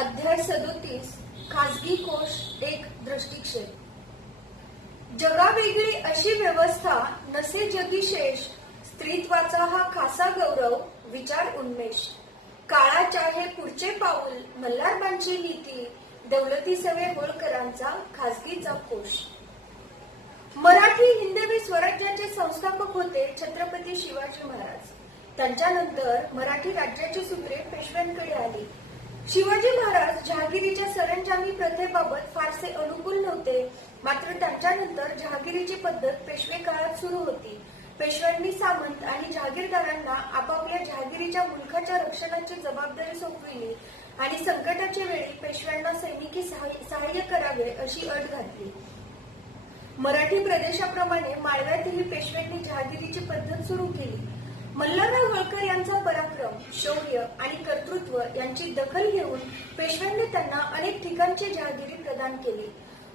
अध्याय 37 खासगी कोश एक दृष्टिक्षेप. जगावेगळी अशी व्यवस्था नसे जगीशेष, स्त्रीत्वाचा हा खासा गौरव विचार उन्मेष. काळाच्या हे पुढचे पाऊल मल्हारबांची नीती, दौलती सवे होळकरांचा खासगीचा कोश. मराठी हिंदवी स्वराज्याचे संस्थापक होते छत्रपती शिवाजी महाराज. त्यांच्यानंतर मराठी राज्याची सूत्रे पेशव्यांकडे आली. शिवाजी महाराज जहागिरीच्या सरंजामी प्रथेबाबत फारसे अनुकूल नव्हते. मात्र त्यांच्यानंतर जहागिरीची पद्धत पेशवे काळात सुरू होती. पेशव्यांनी सामंत आणि जहागीरदारांना आपापल्या जहागिरीच्या मुलखाच्या रक्षणाची जबाबदारी सोपविली आणि संकटाच्या वेळी पेशव्यांना सैनिकी सहाय्य करावे अशी अट घातली. मराठी प्रदेशाप्रमाणे माळव्यातही पेशव्यांनी जहागिरीची पद्धत सुरू केली. मल्हारराव होळकर यांचा पराक्रम, शौर्य आणि कर्तृत्व यांची दखल घेऊन पेशव्यांनी त्यांना अनेक ठिकाणची जहागिरी प्रदान केली.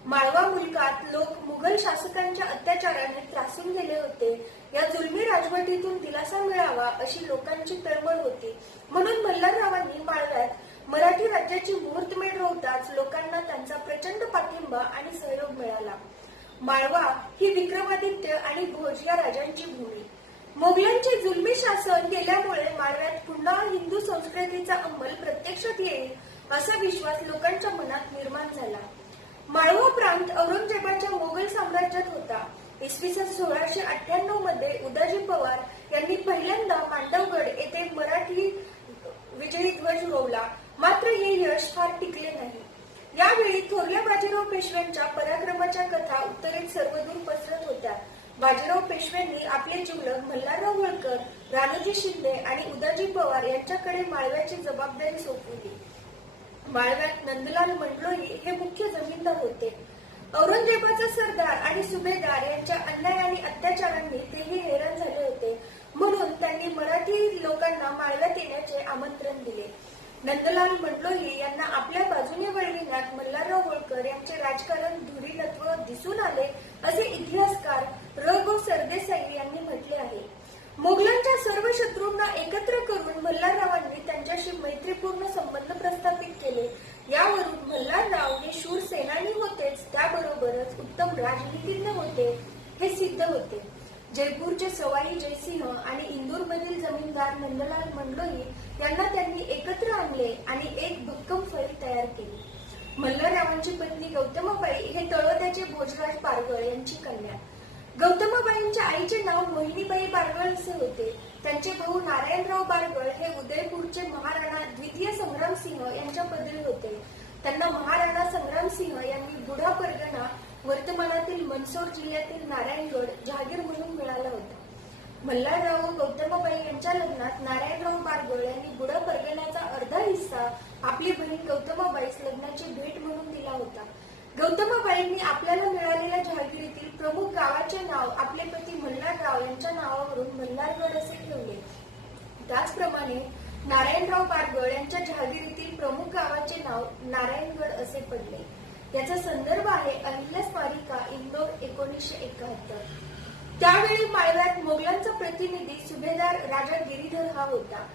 माळवा मुलकात लोक मुघल शासकांच्या अत्याचाराने त्रासून गेले होते. या जुलमी राजवटीतून दिलासा मिळावा अशी लोकांची तळमळ होती. म्हणून मल्हाररावांनी माळव्यात मराठी राज्याची मुहूर्तमेढ रोवताच लोकांना त्यांचा प्रचंड पाठिंबा आणि सहयोग मिळाला. माळवा ही विक्रमादित्य आणि भोज या राजांची भूमी. मोगलांचे जुलमी शासन केल्यामुळे माळव्यात पुन्हा हिंदू संस्कृतीचा अंमल प्रत्यक्षात येईल असा विश्वास लोकांच्या मनात निर्माण झाला. माळवा प्रांत औरंगजेबाच्या मोगल साम्राज्यात होता. इसवी सन 1698 मध्ये उदाजी पवार यांनी पहिल्यांदा मांडवगड येथे मराठी विजयी ध्वज रोवला. मात्र हे यश फार टिकले नाही. यावेळी थोरल्या बाजीराव पेशव्यांच्या पराक्रमाच्या कथा उत्तरेत सर्वदूर पसरत होत्या. बाजीराव पेशव्यांनी आपले जिवलग मल्हारराव होळकर, राणोजी शिंदे आणि उदाजी पवार यांच्याकडे माळव्याची जबाबदारी सोपवली. माळव्यात नंदलाल मंडलोई हे मुख्य जमीनदार होते. औरंगजेबाचा सरदार आणि सुभेदार यांच्या अन्याय आणि अत्याचारांनी तेही हैराण झाले होते. म्हणून त्यांनी मराठी लोकांना माळव्यात येण्याचे आमंत्रण दिले. नंदलाल मंडलोई यांना आपल्या बाजूने वळविण्यात मल्हारराव होळकर यांचे राजकारण धुरीणत्व दिसून आले असे इतिहासकार र. गो. सरदेसाई यांनी म्हटले आहे. मोगलांच्या सर्व शत्रूंना एकत्र करून मल्हाररावांनी त्यांच्याशी मैत्रीपूर्ण संबंध प्रस्थापित केले. यावरून मल्हारराव हे शूर सेनानी होतेच, त्याबरोबरच उत्तम राजनीतिज्ञ होते हे सिद्ध होते. जयपूरचे सवाई जयसिंह आणि इंदूरमधील जमीनदार नंदलाल मंडलोई यांना त्यांनी एकत्र आणले आणि एक भक्कम फळी तयार केली. मल्हाररावांची पत्नी गौतमाबाई हे तळोद्याचे भोजराज पारगळ यांची कन्या. गौतमाबाईंच्या आईचे नाव मोहिनीबाई बारगळ असे होते. त्यांचे भाऊ नारायणराव बारगळ हे उदयपूरचे महाराणा द्वितीय संग्रामसिंह यांच्या पदरी होते. त्यांना महाराणा संग्रामसिंह यांनी बुढा परगणा, वर्तमानातील मंदसौर जिल्ह्यातील नारायणगड जहागीर म्हणून मिळाला होता. मल्हारराव व गौतमाबाई यांच्या लग्नात नारायणराव बारगळ यांनी बुढा परगण्याचा अर्धा हिस्सा आपली बहीण गौतमाबाईस लग्नाची भेट म्हणून दिला होता. गौतमाबाईंनी आपल्याला मिळालेल्या जहागिरीतील प्रमुख गावाचे नाव आपले पती मल्हारराव यांच्या नावावरून मल्हारगड असे ठेवले. त्याचप्रमाणे नारायणराव बारगळ यांच्या जहागिरीतील प्रमुख गावाचे नाव नारायणगड असे पडले. याचा संदर्भ आहे अहिल्या स्मारिका, इंदोर, 1971. त्यावेळी माळव्यात मोगलांचा प्रतिनिधी सुभेदार राजा गिरीधर हा होता.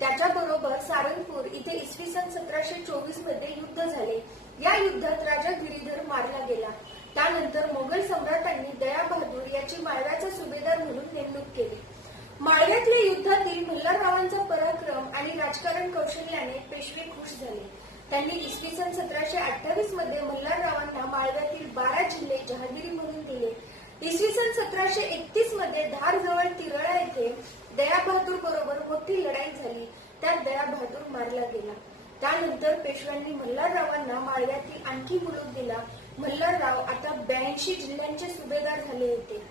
त्याच्याबरोबर सारंगपूर इथे इसवी सन 1724 मध्ये युद्ध झाले. या युद्धात राजा गिरीधर मारला गेला. त्यानंतर मोगल सम्राटांनी दया बहादूर याची माळव्याचा सुभेदार म्हणून नेमणूक केली. माळव्यातल्या युद्धातील मल्हाररावांचा पराक्रम आणि राजकारण कौशल्याने पेशवे खुश झाले. त्यांनी इसवी सन 1728 मध्ये मल्हाररावांना माळव्यातील 12 जिल्हे जहागिरी म्हणून दिले. इसवी सन 1731 मध्ये धार जवळ तिरळा येथे दया बहादूर बरोबर मोठी लढाई झाली. त्यात दया बहादूर मारला गेला. त्यानंतर पेशव्यांनी मल्हाररावांना माळव्यातील आणखी मुलूक दिला. मल्हारराव आता 82 जिल्ह्यांचे सुभेदार झाले होते.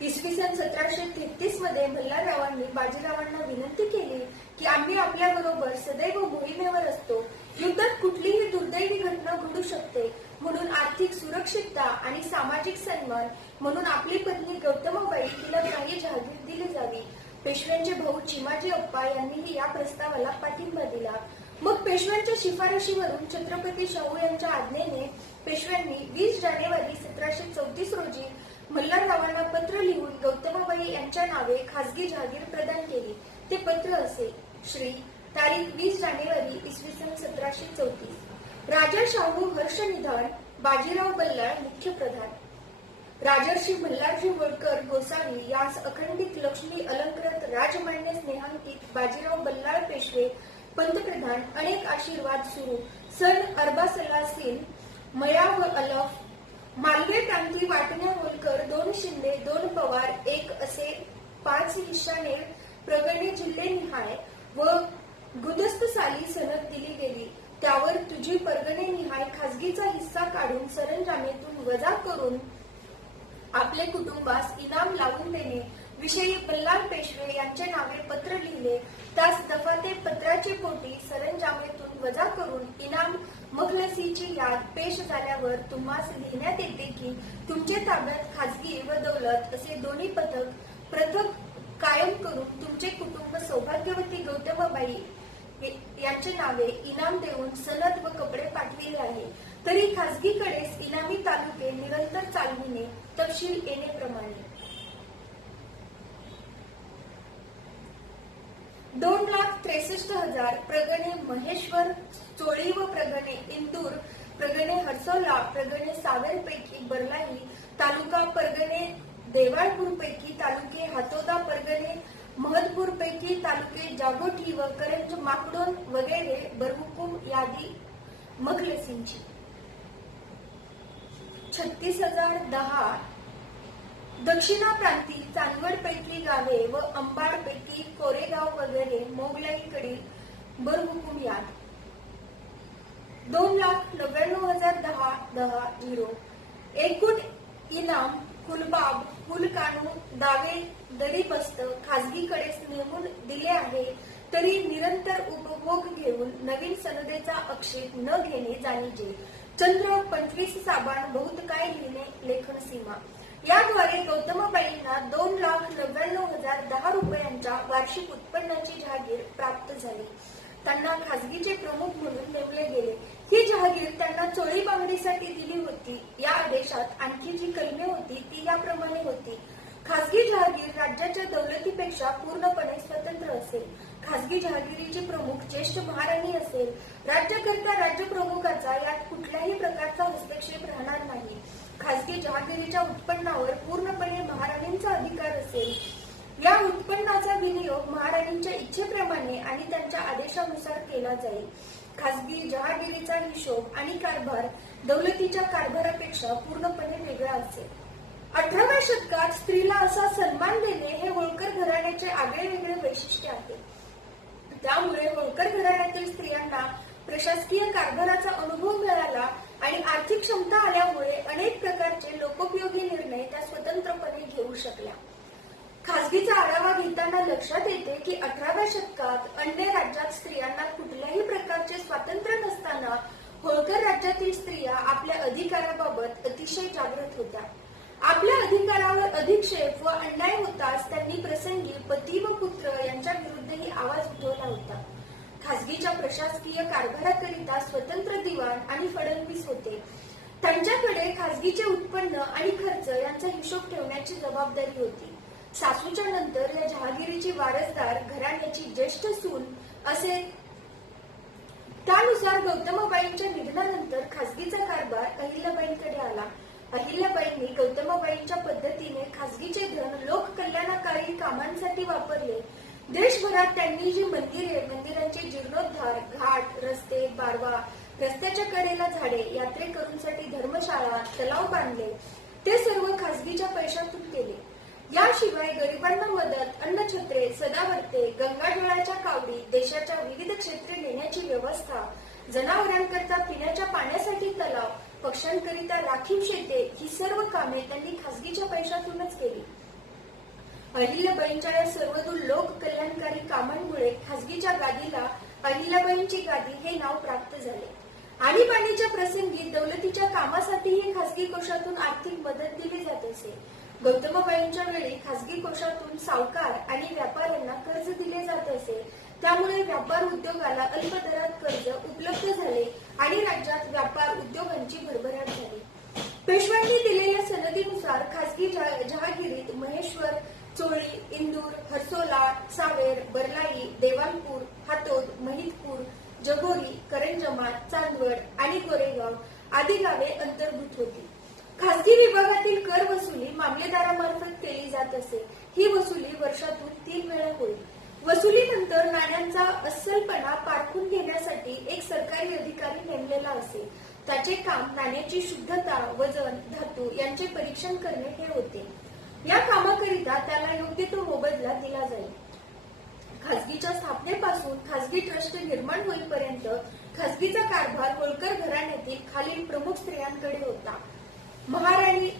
इसवी सन 1733 मध्ये मल्हाररावांनी बाजीरावांना विनंती केली की आम्ही आपल्याबरोबर सदैव मोहिमेवर असतो. युद्धात कुठलीही दुर्दैवी घटना घडू शकते, म्हणून आर्थिक सुरक्षितता आणि सामाजिक सन्मान म्हणून आपली पत्नी गौतमाबाई हिला काही जहागीर दिली जावी. पेशव्यांचे भाऊ चिमाजी अप्पा यांनीही या प्रस्तावाला पाठिंबा दिला. मग पेशव्यांच्या शिफारशीवरून छत्रपती शाहू यांच्या आज्ञेने पेशव्यांनी 20 जानेवारी 1734 रोजी मल्हाररावांना पत्र लिहून गौतमाबाई यांच्या नावे खासगी जहागीर प्रदान केली. ते पत्र असे: श्री तारीख 20 जानेवारी इसवी सन 1734. राजा शाहू हर्षनिधान बाजीराव बल्लाळ मुख्य प्रधान. राजर्षी मल्हारजी होळकर गोसावी यास अखंडित लक्ष्मी अलंकृत राजमान्य स्नेहांकित बाजीराव बल्लाळ पेशवे पंतप्रधान अनेक आशीर्वाद सुरू. सन अरबासलासीन मया व अलफ मालवे प्रांती वाटण्या होळकर 2 शिंदे 2 पवार 1 असे 5 हिश्शाने प्रगणे जिल्हेनिहाय व गुदस्त साली सनद दिली गेली. त्यावर तुझी परगणे निहाय खासगीचा हिस्सा काढून सरंजामेतून वजा करून आपले कुटुंबास इनाम लावून देणे विषयी बल्लाळ पेशवे यांचे नावे पत्र लिहिले. त्यास दफाते पत्राचे पोटी सरंजामेतून वजा करून इनाम मखलसीची याद पेश झाल्यावर तुम्हास लिहिण्यात येते की तुमचे ताब्यात खाजगी व दौलत असे दोन्ही पथक कायम करून तुमचे कुटुंब सौभाग्यवती गौतमबाई यांचे नावे इनाम देऊन सनद व कपडे पाठविले आहे. तरी खासगीकडेच इनामी तालुके निरंतर चालविणे तपशील येणेप्रमाणे 2,63,000 प्रगणे महेश्वर चोळी व प्रगणे इंदूर प्रगणे हर्सोला प्रगणे सावेर पैकी बरलाई तालुका परगणे देवाळपूर पैकी तालुके हातोदा परगणे महदपूर पैकी तालुके जागोठी व करंज माकडोन वगैरे बरहुकूम यादी मखलसींची. 36,010 दक्षिणा प्रांती चांदवड पैकी गावे व अंबाड पैकी कोरेगाव वगैरे मोगलाईकडील बरहुकूम याद. 2,99,010 एकूण इनाम कुलबाब कुलकानू दावे दरीबस्त खासगीकडेच नेमून दिले आहे. तरी निरंतर उपभोग घेऊन नवीन सनदेचा आक्षेप न घेणे जाणीजे. चंद्र 25 साबाण बहुत काय लिहिणे लेखन सीमा. याद्वारे गौतमबाईंना 2,99,010 रुपयांच्या वार्षिक उत्पन्नाची जहागीर प्राप्त झाली. त्यांना खासगीचे प्रमुख म्हणून नेमले गेले. ही जहागीर त्यांना चोळी बांगडीसाठी दिली होती. या आदेशात आणखी जी कलमे होती ती याप्रमाणे होती. खासगी जहागीर राज्याच्या दौलतीपेक्षा पूर्णपणे स्वतंत्र असेल. खासगी जहागिरीचे प्रमुख ज्येष्ठ महाराणी असेल. राज्यकर्ता राज्यप्रमुखाचा यात कुठल्याही प्रकारचा हस्तक्षेप राहणार नाही. खासगी जहागिरीच्या उत्पन्नावर पूर्णपणे महाराणींचा अधिकार असेल. या उत्पन्नाचा विनियोग महाराणींच्या इच्छेप्रमाणे आणि त्यांच्या आदेशानुसार केला जाईल. खासगी जहागिरीचा हिशोब आणि कारभार दौलतीच्या कारभारापेक्षा पूर्णपणे वेगळा असेल. 18व्या शतकात स्त्रीला असा सन्मान देणे हे होळकर घराण्याचे आगळेवेगळे वैशिष्ट्य आहे. त्यामुळे होळकर घराण्यातील स्त्रियांना प्रशासकीय कारभाराचा अनुभव मिळाला आणि आर्थिक क्षमता आल्यामुळे अनेक प्रकारचे लोकोपयोगी निर्णय त्या स्वतंत्रपणे घेऊ शकल्या. खासगीचा आढावा घेताना लक्षात येते की 18व्या शतकात अन्य राज्यात स्त्रियांना कुठल्याही प्रकारचे स्वातंत्र्य नसताना होळकर राज्यातील स्त्रिया आपल्या अधिकाराबाबत अतिशय जागृत होत्या. आपल्या अधिकारावर अधिक्षेप व अन्याय होताच त्यांनी प्रसंगी पती व पुत्र यांच्या विरुद्धही आवाज उठवला होता. खासगीच्या प्रशासकीय कारभाराकरिता स्वतंत्र दिवाण आणि फडणवीस होते. त्यांच्याकडे खासगीचे उत्पन्न आणि खर्च यांचा हिशोब ठेवण्याची जबाबदारी होती. सासूच्या नंतर या जहागिरीची वारसदार घराण्याची ज्येष्ठ सून असे. त्यानुसार गौतमबाईंच्या निधनानंतर खासगीचा कारभार अहिल्याबाईंकडे आला. अहिल्याबाईंनी गौतमबाईंच्या पद्धतीने खासगीचे धन लोककल्याणकारी कामांसाठी वापरले. देशभरात त्यांनी जी मंदिरे मंदिरांचे जीर्णोद्धार घाट रस्ते बारवा रस्त्याच्या कडेला झाडे यात्रेकरूंसाठी धर्मशाळा तलाव बांधले ते सर्व खासगीच्या पैशातून केले. याशिवाय गरिबांना मदत अन्नछत्रे सदावर्ते गंगाजळाच्या कावडी देशाच्या विविध क्षेत्रे नेण्याची व्यवस्था जनावरांकरता पिण्याच्या पाण्यासाठी तलाव पक्ष्यांकरिता राखीव शेते ही सर्व कामे त्यांनी खासगीच्या पैशातूनच केली. अहिल्याबाईंच्या या सर्वदूर लोक कल्याणकारी कामांमुळे खासगीच्या गादीला अहिल्याबाईंची गादी हे नाव प्राप्त झाले. आणीबाणीच्या प्रसंगी दौलतीच्या कामासाठीही खासगी कोशातून आर्थिक मदत दिली जात असे. गौतमबाईंच्या वेळी खासगी कोशातून सावकार आणि व्यापाऱ्यांना कर्ज दिले जात असे. त्यामुळे व्यापार उद्योगाला अल्प दरात कर्ज उपलब्ध झाले आणि राज्यात व्यापार उद्योगांची भरभराट झाली. पेशव्यांनी दिलेल्या सनदीनुसार खासगी जहागिरीत महेश्वर चोळी इंदूर हर्सोला सावेर बरलाई देवालपूर हातोद जगोरी, करंजमा, चांदवड आणि गोरेगाव आदी गावे अंतर्भूत होती. खासगी विभागातील कर वसुली मामलेदारामार्फत केली जात असे. ही वसुली वर्षातून 3 वेळा होईल. वसुलीनंतर नाण्यांचा अस्सलपणा पारखून घेण्यासाठी एक सरकारी अधिकारी नेमलेला असे. त्याचे काम नाण्याची शुद्धता, वजन, धातू यांचे परीक्षण करणे हे होते. या कामाकरिता त्याला योग्य तो मोबदला दिला जाईल. खासगीच्या स्थापनेपासून खासगी ट्रस्ट निर्माण होईपर्यंत खासगीचा कारभार होळकर घराण्यातील खालील प्रमुख स्त्रियांकडे होता.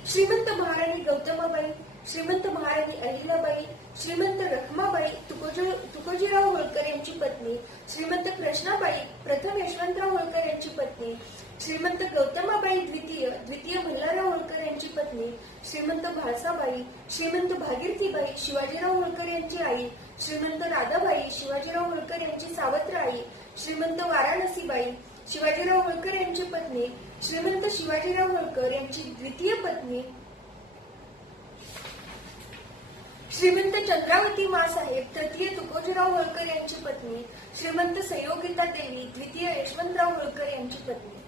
श्रीमंत महाराणी गौतमाबाई, श्रीमंत महाराणी अहिल्याबाई, श्रीमंत रखमाबाई, तुकोजीराव होळकर यांची पत्नी, श्रीमंत कृष्णाबाई, प्रथम यशवंतराव होळकर यांची पत्नी, श्रीमंत गौतमाबाई द्वितीय मल्हारराव होळकर यांची पत्नी, श्रीमंत भाळसाबाई, श्रीमंत भागीरथीबाई, शिवाजीराव होळकर यांची आई, श्रीमंत राधाबाई, शिवाजीराव होळकर यांची सावत्र आई, श्रीमंत वाराणसीबाई, शिवाजीराव होळकर यांची पत्नी, श्रीमंत शिवाजीराव होळकर यांची द्वितीय पत्नी, श्रीमंत चंद्रावती मासाहेब, तृतीय तुकोजीराव होळकर यांची पत्नी, श्रीमंत संयोगिता देवी, द्वितीय यशवंतराव होळकर यांची पत्नी.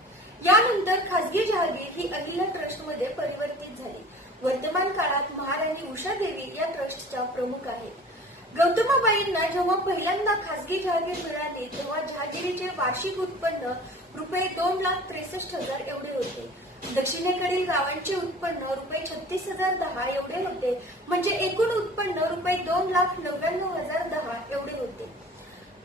यानंतर खासगी जहागीर ही अहिल्या ट्रस्टमध्ये परिवर्तित झाली. वर्तमान काळात महाराणी उषा देवी या ट्रस्टच्या प्रमुख आहेत. गौतमाबाईंना जेव्हा पहिल्यांदा खासगी जहागीर मिळाली तेव्हा जहागिरीचे वार्षिक उत्पन्न रुपये 2,63,000 एवढे होते. दक्षिणेकडील गावांचे उत्पन्न रुपये 36,010 एवढे होते. म्हणजे एकूण उत्पन्न रुपये 2,99,010 एवढे होते.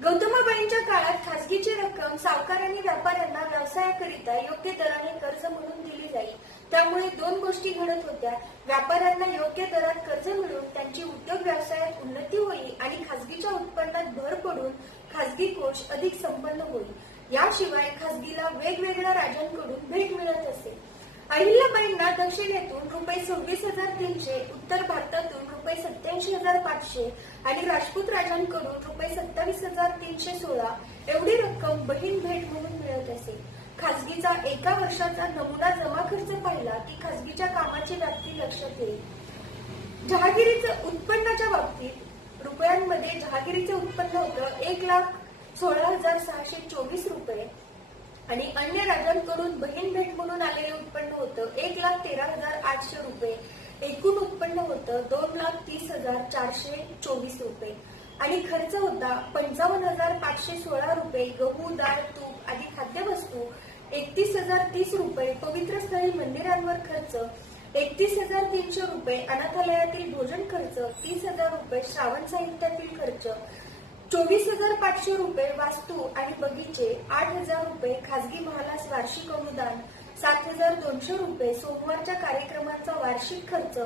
गौतमाबाईंच्या काळात खासगीची रक्कम सावकार आणि व्यापाऱ्यांना व्यवसायाकरिता योग्य दराने कर्ज म्हणून दिली जाईल. त्यामुळे 2 गोष्टी घडत होत्या. व्यापाऱ्यांना योग्य दरात कर्ज मिळून त्यांची उद्योग व्यवसायात उन्नती होईल आणि खासगीच्या उत्पन्नात भर पडून खासगी कोष अधिक संपन्न होईल. याशिवाय खासगीला वेगवेगळ्या राजांकडून भेट मिळत असे. अहिल्याबाईंना दक्षिणेतून रुपये 26,300, उत्तर भारतातून रुपये 87,500 आणि राजपूत राजांकडून रुपये 27,316 एवढी रक्कम बहीण भेट म्हणून मिळत असे. खासगीचा एका वर्षाचा नमुना जमा खर्च पाहिला की खासगीच्या कामाची व्याप्ती लक्षात येईल. जहागिरीचं उत्पन्नाच्या बाबतीत रुपयांमध्ये जहागिरीचे उत्पन्न होतं 1,16,624 रुपये आणि अन्य राजांकडून बहीण भेट म्हणून आलेले उत्पन्न होतं 1,13,800 रुपये. एकूण उत्पन्न होतं 2,30,424 रुपये आणि खर्च होता 55,516 रुपये. गहू, डाळ, तूप आदी खाद्यवस्तू 31,030 रुपये. पवित्र स्थळी मंदिरांवर खर्च 31,300 रुपये. अनाथालयातील भोजन खर्च 30,000 रुपये. श्रावण साहित्यातील खर्च 24,500 रुपये. वास्तू आणि बगीचे 8,000 रुपये. खासगी महालास वार्षिक अनुदान 7,200 रुपये. सोमवारच्या कार्यक्रमांचा वार्षिक खर्च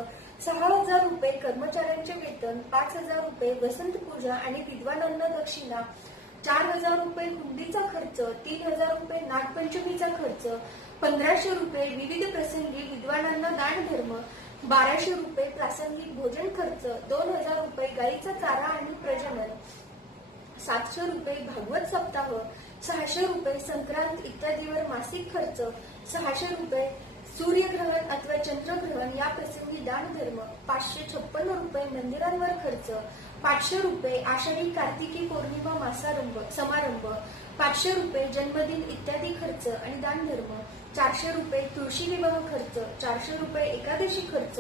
6,000 रुपये. कर्मचाऱ्यांचे वेतन 5,000 रुपये. वसंत पूजा आणि विद्वानांना दक्षिणा 4,000 रुपये. हुंडीचा खर्च 3,000 रुपये. नागपंचमीचा खर्च 1,500 रुपये. विविध प्रसंगी विद्वानांना दानधर्म 1,200 रुपये. प्रासंगिक भोजन खर्च 2,000 रुपये. गाईचा चारा आणि प्रजनन 700 रुपये. भागवत सप्ताह 600 रुपये. संक्रांत इत्यादीवर मासिक खर्च 600 रुपये. सूर्यग्रहण अथवा चंद्रग्रहण या प्रसंगी दानधर्म 556 रुपये. मंदिरांवर खर्च 500 रुपये. आषाढी कार्तिकी पौर्णिमा समारंभ 500 रुपये. जन्मदिन इत्यादी खर्च आणि दानधर्म 400 रुपये. तुळशी विवाह खर्च 400 रुपये. एकादशी खर्च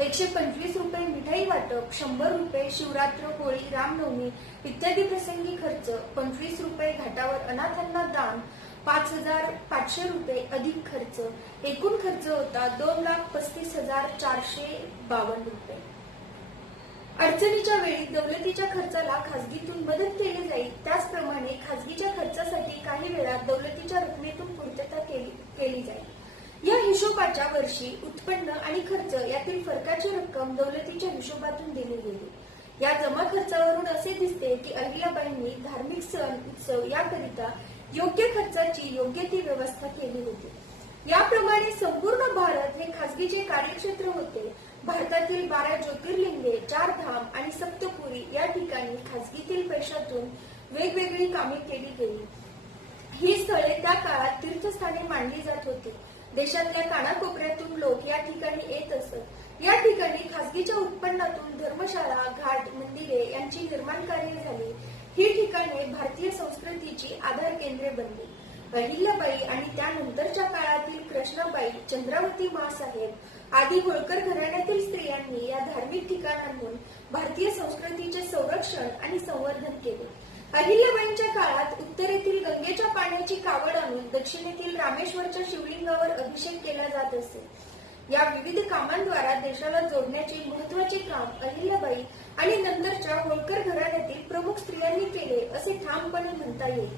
125 रुपये. मिठाई वाटप 100 रुपये. शिवरात्र, होळी, रामनवमी इत्यादी प्रसंगी खर्च 25 रुपये. घाटावर अनाथांना दान 5,500 रुपये अधिक खर्च. एकूण खर्च होता 2,35,452 रुपये. अडचणीच्या वेळी दौलतीच्या खर्चाला खासगीतून मदत केली जाईल. त्याचप्रमाणे खासगीच्या खर्चासाठी काही वेळा दौलतीच्या रकमेतून पूर्तता केली जाईल. या हिशोबाच्या वर्षी उत्पन्न आणि खर्च यातील फरकाची रक्कम दौलतीच्या हिशोबातून दिली गेली. या जमा खर्चावरून असे दिसते की अहिल्याबाईंनी धार्मिक सण उत्सव याकरिता योग्य खर्चाची योग्य ती व्यवस्था केली होती. याप्रमाणे संपूर्ण भारत हे खासगीचे कार्यक्षेत्र होते. भारतातील 12 ज्योतिर्लिंगे, 4 धाम आणि सप्तपुरी या ठिकाणी खासगीतील पैशातून वेगवेगळी कामे केली गेली. ही स्थळे त्या काळात तीर्थस्थाने मानली जात होती. देशातल्या कानाकोपऱ्यातून लोक या ठिकाणी येत असत. या ठिकाणी खासगीच्या उत्पन्नातून धर्मशाळा, घाट, मंदिरे यांची निर्माण कार्य झाली. ही ठिकाणे भारतीय संस्कृतीची आधार केंद्रे बनली. अहिल्याबाई आणि त्यानंतरच्या काळातील कृष्णाबाई, चंद्रावती माँसाहेब आदी होळकर घराण्यातील स्त्रियांनी या धार्मिक ठिकाणांहून भारतीय संस्कृतीचे संरक्षण आणि संवर्धन केले. अहिल्याबाईंच्या काळात उत्तरेतील गंगेच्या पाण्याची कावड आणून दक्षिणेतील रामेश्वरच्या शिवलिंगावर अभिषेक केला जात असे. या विविध कामांद्वारा देशाला जोडण्याचे महत्वाचे काम अहिल्याबाई आणि नंतरच्या होळकर घराण्यातील प्रमुख स्त्रियांनी केले असे ठामपणे म्हणता येईल.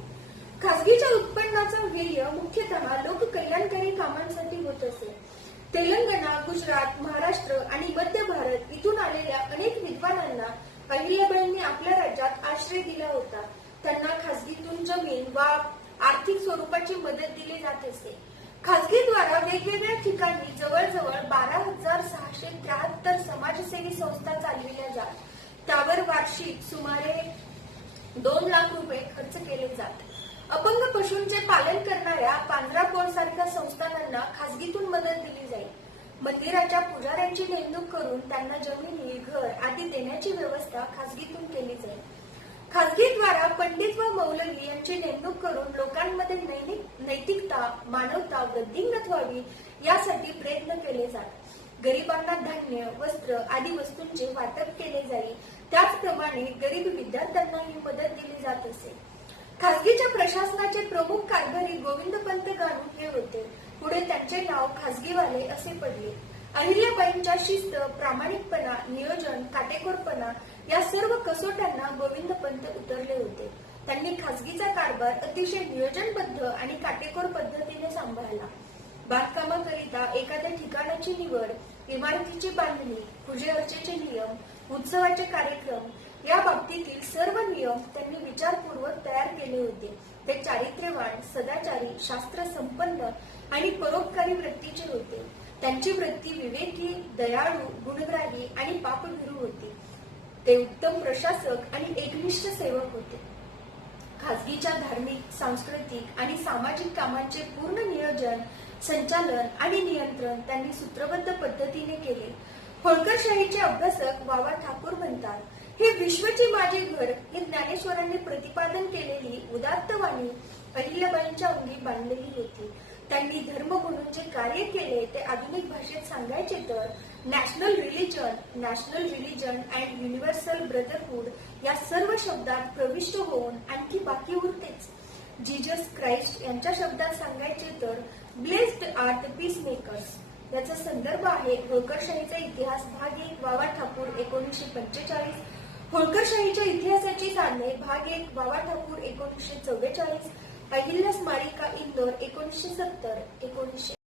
खासगीच्या उत्पन्नाचा व्यय मुख्यतः लोककल्याणकारी कामांसाठी होत असे. तेलंगणा, गुजरात, महाराष्ट्र आणि मध्य भारत इथून आलेल्या अनेक विद्वानांना अहिल्याबाईंनी आपल्या राज्यात आश्रय दिला होता. त्यांना खासगीतून जमीन वा आर्थिक स्वरूपाची मदत दिली जात असे. खासगीद्वारा वेगवेगळ्या ठिकाणी जवळजवळ 12,673 समाजसेवी संस्था चालविल्या जात. त्यावर वार्षिक सुमारे 2 लाख रुपये खर्च केले जात. अपंग पशूंचे पालन करणाऱ्या पांढरापोळ सारख्या संस्थानांना खासगीतून मदत दिली जाईल. मंदिराच्या पुजाऱ्यांची नेमणूक करून त्यांना जमिनी, घर आदी देण्याची व्यवस्था खासगीतून केली जाईल. खासगीद्वारा पंडित व मौलवी यांची नेमणूक करून लोकांमध्ये नैतिकता, मानवता वृद्धिंगत व्हावी यासाठी प्रयत्न केले जात. गरिबांना धान्य, वस्त्र आदी वस्तूंचे वाटप केले जाईल. त्याचप्रमाणे गरीब विद्यार्थ्यांना ही मदत दिली जात असे. खासगीच्या प्रशासनाचे प्रमुख कारभारी गोविंदपंत गानू हे होते. पुढे त्यांचे नाव खासगीवाले असे पडले. अहिल्याबाईंच्या शिस्त, प्रामाणिकपणा, नियोजन, काटेकोरपणा या सर्व कसोट्यांना गोविंदपंत उतरले होते. त्यांनी खासगीचा कारभार अतिशय नियोजनबद्ध आणि काटेकोर पद्धतीने सांभाळला. बांधकामाकरिता एखाद्या ठिकाणाची निवड, इमारतीची बांधणी, पूजे अर्चेचे नियम, उत्सवाचे कार्यक्रम या बाबतीतील सर्व नियम त्यांनी विचारपूर्वक तयार केले होते. ते चारित्र्यवान, सदाचारी, शास्त्र संपन्न आणि परोपकारी वृत्तीचे होते. त्यांची वृत्ती विवेकी, दयाळू, गुणग्राही आणि पापभीरू होती. ते उत्तम प्रशासक आणि एकनिष्ठ सेवक होते. खासगीच्या धार्मिक, सांस्कृतिक आणि सामाजिक कामांचे पूर्ण नियोजन, संचालन आणि नियंत्रण त्यांनी सूत्रबद्ध पद्धतीने केले. होळकरशाहीचे अभ्यासक वावा ठाकूर म्हणतात, हे विश्वचे माझे घर हे ज्ञानेश्वरांनी प्रतिपादन केलेली उदात्त वाणी अहिल्याबाईंच्या अंगी बांधलेली होती. त्यांनी धर्म म्हणून जे कार्य केले ते आधुनिक भाषेत सांगायचे तर national religion and universal brotherhood या सर्व शब्दात प्रविष्ट होऊन आणखी बाकी उरतेच. जीजस क्राइस्ट यांच्या शब्दात सांगायचे तर blessed are the peacemakers. याचा संदर्भ आहे होळकरशाहीचा इतिहास भाग 1 वावा ठाकूर 1945, होळकरशाहीच्या इतिहासाची साधने भाग 1 वावा ठाकूर 1944, अहिल्या स्मारिका इंदोर 1970,